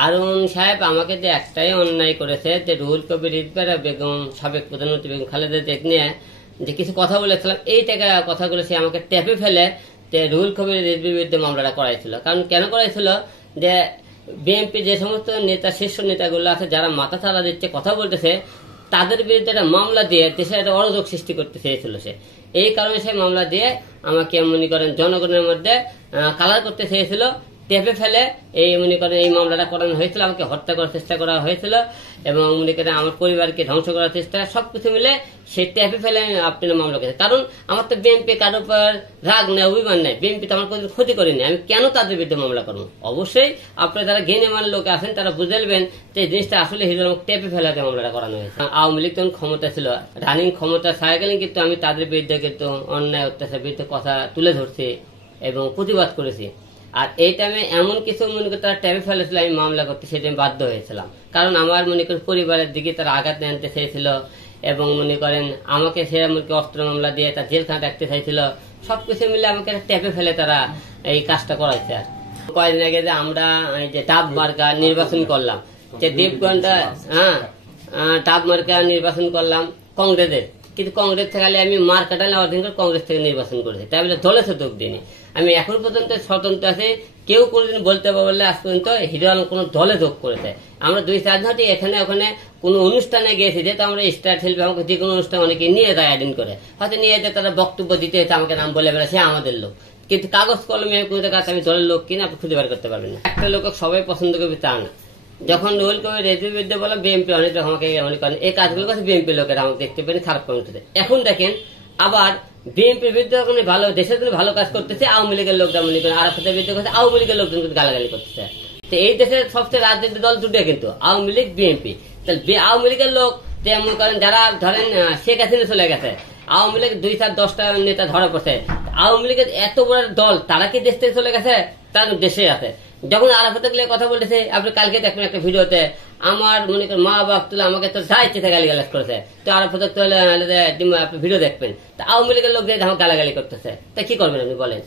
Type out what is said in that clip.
হারুন সাহেব আমাকে যে একটাই অন্যায় করেছে, যে রুহুল কবির রিজভী বেগম, সাবেক প্রধানমন্ত্রী বেগম খালেদা জিয়াকে নিয়ে যে কিছু কথা বলেছিলাম, এই টাকা কথাগুলো সে আমাকে টেপে ফেলে রুহুল কবির রিজভীর বিরুদ্ধে মামলাটা করাইছিল। কারণ কেন করাইছিল, যে বিএনপি যে সমস্ত নেতা, শীর্ষ নেতাগুলো আছে যারা মাথা ছাড়া দিচ্ছে, কথা বলতেছে, তাদের বিরুদ্ধে একটা মামলা দিয়ে দেশে একটা অরাজক সৃষ্টি করতে চেয়েছিল সে। এই কারণে সে মামলা দিয়ে আমাকে মনে করেন জনগণের মধ্যে কালার করতে চেয়েছিল, টেপে ফেলে এই মনে করেন এই মামলাটা করানো হয়েছিল। আমাকে হত্যা করার চেষ্টা করা হয়েছিল এবং মনে করেন আমার পরিবারকে ধ্বংস করার চেষ্টা, সবকিছু মিলে সে টেপে ফেলে আপনার মামলা করেছে। কারণ আমার তো বিএনপি কারোর উপর রাগ নেই, অভিমান নেই, বিএনপি তো আমার কোনো ক্ষতি করেনি, আমি কেন তাদের বিরুদ্ধে মামলা করবো? অবশ্যই আপনারা যারা জ্ঞানীমান লোক আছেন তারা বুঝেলবেন যে এই জিনিসটা আসলে হিরো টেপে ফেলাতে মামলাটা করানো হয়েছে। আওয়ামী লীগ তখন ক্ষমতা ছিল, রানিং ক্ষমতা থাকাকালীন কিন্তু আমি তাদের বিরুদ্ধে কিন্তু অন্যায় অত্যাচার বিরুদ্ধে কথা তুলে ধরছি এবং প্রতিবাদ করেছি। আর এই টাইমে এমন কিছু মনে করি তারা টেপে ফেলেছিল, আমি মামলা করতে সেটা বাধ্য হয়েছিলাম। কারণ আমার মনে করি পরিবারের দিকে তারা আঘাত আনতে চেয়েছিল এবং মনে করেন আমাকে সে এমনকি অস্ত্র মামলা দিয়ে তার জেলখানা রাখতে চাইছিল। সবকিছু মিলে আমাকে টেপে ফেলে তারা এই কাজটা করাইছে। আর কয়েকদিন আগে যে আমরা এই যে ডাব মার্কা নির্বাচন করলাম, যে দেবগণটা ডাব মার্কা নির্বাচন করলাম কংগ্রেসের, কিন্তু কংগ্রেস থেকে আমি মার্কাটা নেওয়ার দিন কংগ্রেস থেকে নির্বাচন করেছি, তাই বলে দলে তো যোগ দিইনি। আমি এখন পর্যন্ত স্বতন্ত্র আছে, কেউ কোনোদিন বলতে পারলে আজ পর্যন্ত হিরো আলম কোনো দলে যোগ করেছে। আমরা 2-4 ঘাটি এখানে ওখানে কোনো অনুষ্ঠানে গেছি, যেহেতু আমরা স্টার শিল্পী, আমাকে যে কোনো অনুষ্ঠানে অনেকে নিয়ে যায় আইডেন্ট করে, হয়তো নিয়ে যেতে তারা বক্তব্য দিতে হচ্ছে, আমাকে নাম বলে বেড়া, সে আমাদের লোক। কিন্তু কাগজ কলমে কোনো কাছে আমি দলের লোক কিনা আপনি খুঁজে বের করতে পারবেন না। একটা লোক সবাই পছন্দ করবে তা না। যখন রুহুল কবির রিজভীর বিরুদ্ধে বললাম, বিএনপি অনেক আমাকে মনে করেন এই কাজগুলো কাছে বিএনপি লোকেরা আমাকে দেখতে পেরে খারাপ কমেন্ট। এখন দেখেন আবার বিএনপির বিরুদ্ধে ভালো, দেশের জন্য ভালো কাজ করতেছে, আওয়ামী লীগের লোকজন মনে করেন আরাফাতের বিরুদ্ধে করছে, আওয়ামী লীগের লোকজন কিন্তু গালাগালি করতেছে। তো এই দেশের সবচেয়ে রাজনৈতিক দল দুটো কিন্তু আওয়ামী লীগ, বিএনপি। তাহলে আওয়ামী লীগের লোক মনে করেন যারা ধরেন শেখ হাসিনা চলে গেছে, আওয়ামী লীগ 2-4-10টা নেতা ধরা পড়ছে, আওয়ামী লীগের এত বড় দল তারা কি দেশ থেকে চলে গেছে? তারা দেশে আছে। যখন আরাফাতে গেলে কথা বলতেছে, আপনি কালকে দেখবেন একটা ভিডিওতে আমার মনে করেন মা বাপ তুলে আমাকে তো যা ইচ্ছে গালি গালাজ করেছে, তো আরাফাতে ভিডিও দেখবেন, তা আওয়ামী লীগের লোক দিয়ে গালাগালি করতেছে, তা কি করবেন আপনি বলেন?